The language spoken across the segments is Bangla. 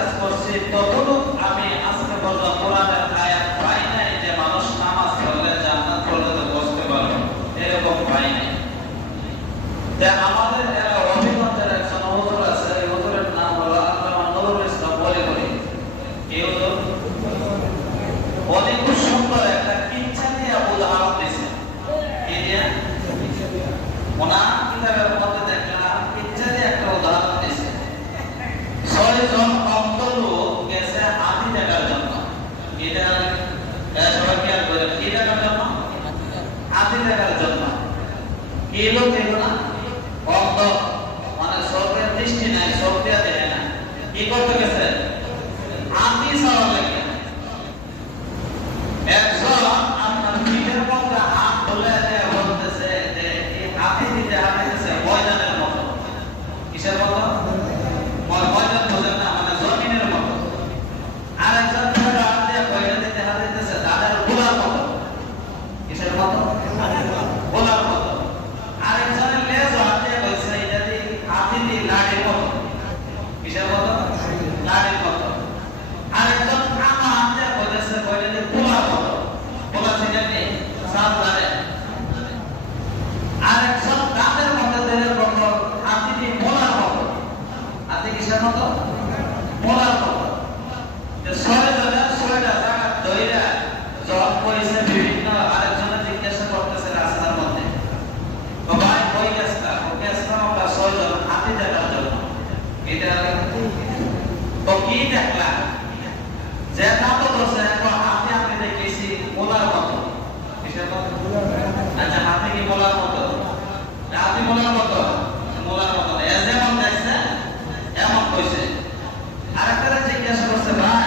কাজ করছি ততটুক আমি আজকে পর্যন্ত কোরআনের আয়াত পাই নাই যে মানুষ নামাজ পড়লে জান্নাত পর্যন্ত বসতে পারবে, এরকম পাই নাই। যে আমাদের এরা অভিমতের একজন হুজুর আছে, এই হুজুরের নাম হলো আল্লামা নুরুল ইসলাম বলিবলি। এই হুজুর অনেক সুন্দর একটা কিচ্ছা দিয়ে উদাহরণ দিয়েছে। কি দিয়ে? ওনার কিতাবের মধ্যে দেখলাম কিচ্ছা দিয়ে একটা উদাহরণ দিয়েছে। 6 জন অন্ধ লোক গেছে হাতি দেখার জন্য। কি দেখার? সবাই খেয়াল করে, কি দেখার জন্য? হাতি দেখার জন্য। কি লোক এগুলো? অন্ধ, মানে চোখের দৃষ্টি নাই, চোখ দিয়ে দেখে না। কি করতে গেছে? হাতি চাওয়া লাগে। একজন আপনার পিঠের মধ্যে হাত তুলে দিয়ে বলতেছে যে এই হাতি দিতে হাতিতেছে ময়দানের মতো। কিসের মতো? ময়দান বোঝেন না, মানে জমিনের মতো। আর একজন হাত দিয়ে কয়লা দিতে হাতিতেছে তাদের গোলার মতো। কিসের মতো? গোলার মতো। আর একজনের লেজ হাত দিয়ে বলছে এটা দিয়ে হাতি দিয়ে লাঠির মতো। কিসের মতো? লাঠির মতো। আর একজন কানা হাত দিয়ে বলতেছে কয়লা দিয়ে গোলার মতো। গোলা থেকে নেই সাত ধরে। আর একজন দাঁতের মধ্যে দেহের মতো, হাতি দিয়ে মোলার মতো। হাতি কিসের মতো? মোলার মতো। যে 6 জনের 6টা জায়গা ধইরা জব করেছে বিভিন্ন। আরেকজনে জিজ্ঞাসা করতেছে রাস্তার মধ্যে, তো ভাই কই গেছলা? ওকে আসলাম আমরা 6 জন হাতি দেখার জন্য। এটা তো কি দেখলা? যে নাম ধরছে এখন হাতি আমি দেখেছি মোলার মতো। কিসের মতো? আচ্ছা, হাতি কি মোলার মতো? হাতি মোলার মতো? মোলার মতো না, যেমন দেখছে এমন কইছে। আরেকটা জিজ্ঞাসা করছে ভাই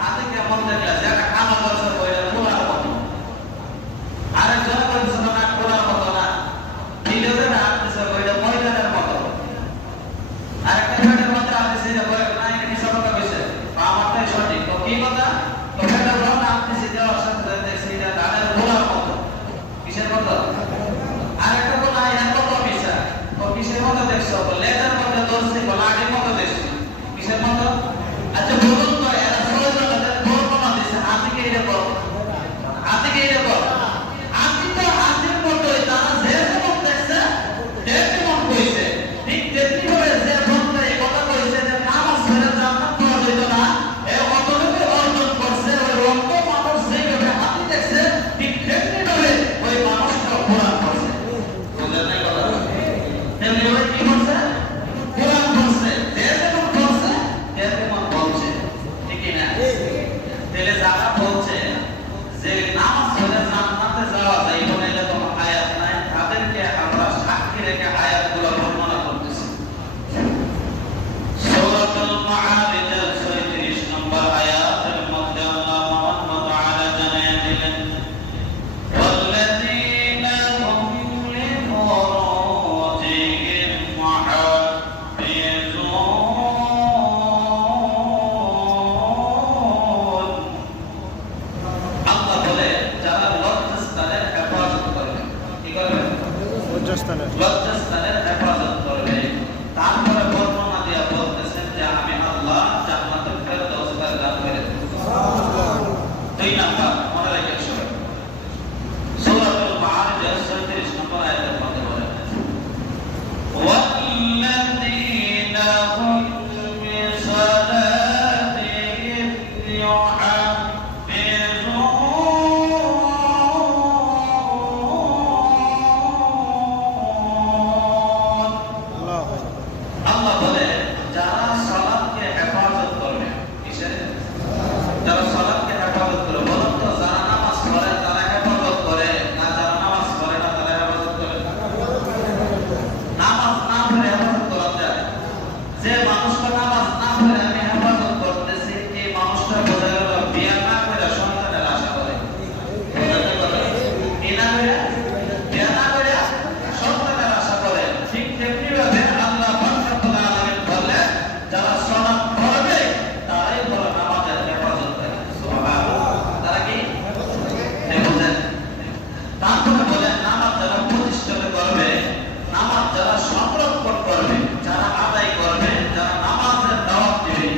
হাতি কেমন দেখলা? যেটা কানা ধরছে ওইটা মোলার মতো। আরেকজন বলছে না মোলার মতো না, ভিডিওতে হাত দিছে ওইটা ময়দানের মতো। আরেকটা ভিডিওর মধ্যে হাত দিছে না, এটা মিছা কথা কইছে, আমারটাই সঠিক। তো কি কথা? তো এটা বলুন আপনি সিধা অসাধ্য দেখছি এটা তাদের মোলার মতো। কিসের মতো? আরেকটা বলা এর মতো মিছা। তো কিসের মতো দেখছো? লেজার মধ্যে ধরছি, লাঠির মতো দেখছি। কিসের মতো? আচ্ছা বলুন তো এরা 6 জন বর্ণনা দিছে হাতিকে এরকম, হাতিকে এরকম। হাতি তো হাতির মতোই, তারা যে যেমন দেখছে তেমন কইছে। ঠিক তেমনি করে যে বলতে এই কথা কইছে যে নামাজ পড়ে জান্নাত পাওয়া যেত না, এ অতটুকু অর্জন করছে। ওই অন্ধ মানুষ যেভাবে হাতি দেখছে ঠিক তেমনি ভাবে ওই মানুষটা কোরআন পড়ছে। বুঝলেন না কথা? তেমনি ওই কি করছে? কোরআন পড়ছে। যে যেমন পড়ছে তেমন বলছে। ঠিক কি না? তাহলে যারা বলছে যে নামাজ পড়ে জান্নাতে যাওয়া যায়, এটা এরকম আয়াত নাই, তাদেরকে আমরা সাক্ষী রেখে আয়াতগুলো বর্ণনা করতেছি। সূরাতুল মাআরিজ 36 নম্বর আয়াতের মধ্যে আল্লাহ সুবহানাহু ওয়া তাআলা জানিয়ে দিলেন, ওয়াল্লাযীনা হুম লিফুরুজিহিম মুহাফিজুন। আল্লাহ বলে যারা লজ্জাস্থানের হেফাজত করবে। কি করবে? লজ্জাস্থানের হেফাজত করবে। তারপরে বর্ণনা দিয়ে বলতেছেন যে আমি আল্লাহ জান্নাতুল ফেরদাউস দান করে দেব। 2 নাম্বার মনে রাখবেন সবাই। সূরাতুল মাআরিজ 36 নম্বর আয়াতের মধ্যে বলে, ওয়াল্লাযীনা হুম বিসালাতিহিম ইউহাফিজুন। আল্লাহ বলে যারা সালাতকে হেফাজত করবে। কিসের? যারা সালাতকে হেফাজত করে। বলুন তো যারা নামাজ পড়ে তারা হেফাজত করে না যারা নামাজ পড়ে না তারা হেফাজত করে? নামাজ না পড়ে হেফাজত করা যায়? যে মানুষটা নামাজ না পড়ে আমি হেফাজত করতেছি, এই মানুষটা বোঝা গেল বিয়ে না করে সন্তানের আশা করে। বোঝাতে পারে? কি না করে? বিয়ে না করে সন্তানের আশা করে। ঠিক তেমনি ভাবে আল্লাহ রাব্বুল আলামিন বলে যারা সালাত পড়বে তারাই হলো নামাজের হেফাজতকারী। সুবহানাল্লাহ। তারা কি? বুঝেন? তারপরে বলে নামাজ যারা প্রতিষ্ঠিত করবে, নামাজ যারা সংরক্ষণ করবে, যারা আদায় করবে, যারা নামাজের দাওয়াত দিবে,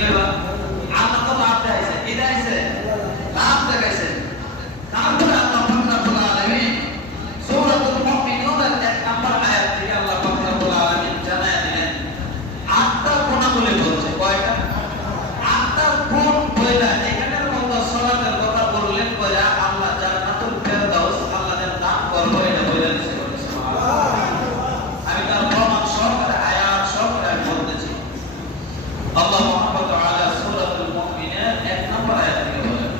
কইবা আল্লাহ তো লাভ দেখাইছে কি দেখাইছে লাভ দেখাইছে তারপরে আল্লাহ পাক রব্বুল আলামিন সূরাতুল মুমিনুনের 1 নম্বর আয়াত থেকে আল্লাহ পাক রব্বুল আলামিন জানায় দিলেন আটটা গুণাবলী বলছে কয়টা আটটা গুণ বইলা এখানের মধ্যে সালাতের কথা বললেন কইরা আল্লাহ জান্নাতুল ফেরদাউস আল্লাহর দান করবে এটা বলে দিয়েছে সুবহানাল্লাহ আমি তার প্রমাণ সহকারে আয়াত সহকারে বলতেছি আল্লাহ মুহাম্মদ তাআলা সূরাতুল মুমিনুন 1 নম্বর আয়াত থেকে বলেন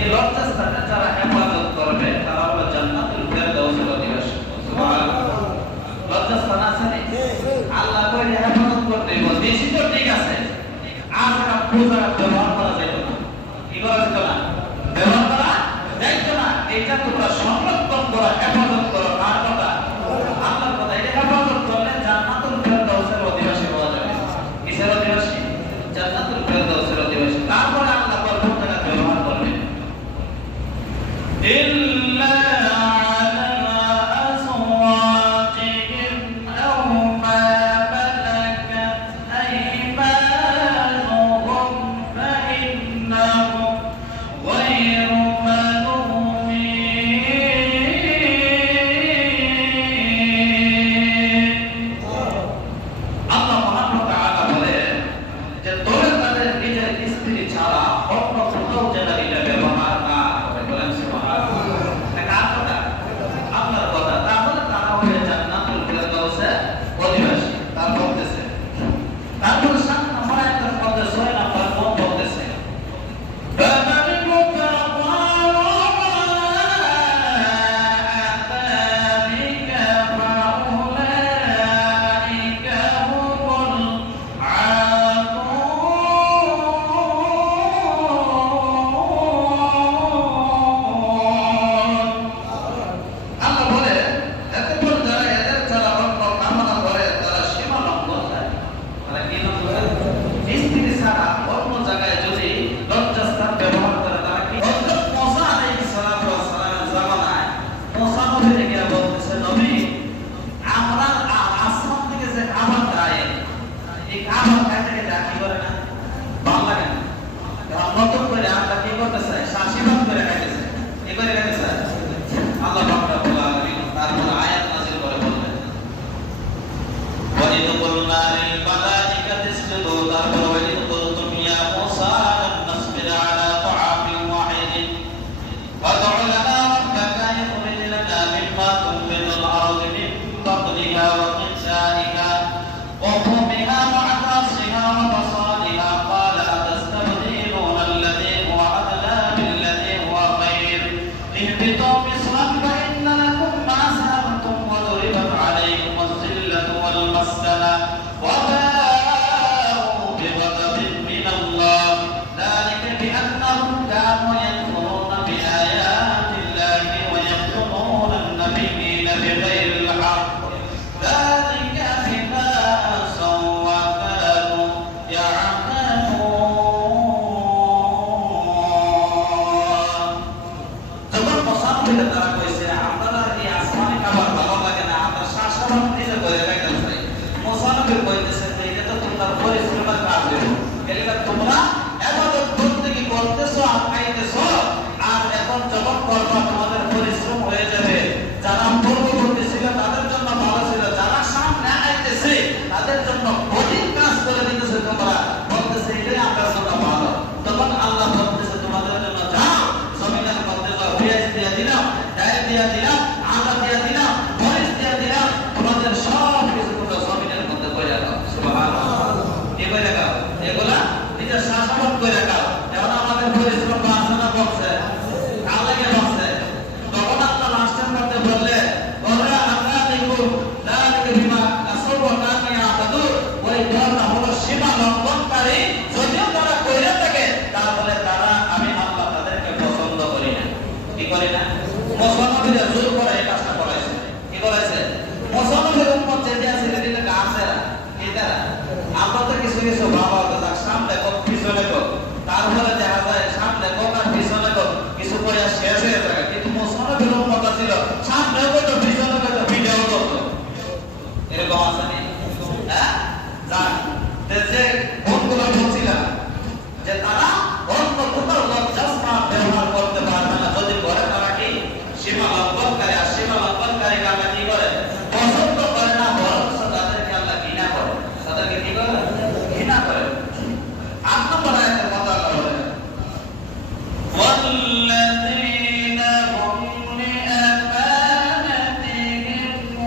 এই লজ্জাস্থানে যারা হেফাজত করবে তারা হলো জান্নাতুল ফেরদাউসের অধিবাসী। সুবহানাল্লাহ। লজ্জাস্থান আছে না? আল্লাহ কইলে হেফাজত করতে বলতেছি তো ঠিক আছে। আজরা পূজা ব্যবহার করা যেত না। কি করা যেত না? ব্যবহার করা যাইতো না। এটা তোমরা সংরক্ষণ করো, হেফাজত করো। আর কথা আল্লাহর কথা, এটা হেফাজত করলে জান্নাতুল ফেরদাউসের অধিবাসী হওয়া যাবে। কিসের অধিবাসী? জান্নাতুল ফেরদাউসের অধিবাসী। তারপরে আল্লাহ বলবেন তারা ব্যবহার করবে। ইল্লা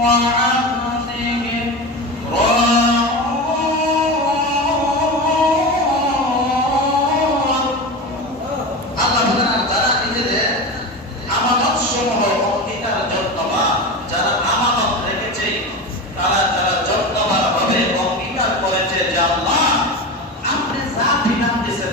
وعهدهم راعون নাম দিয়েছেন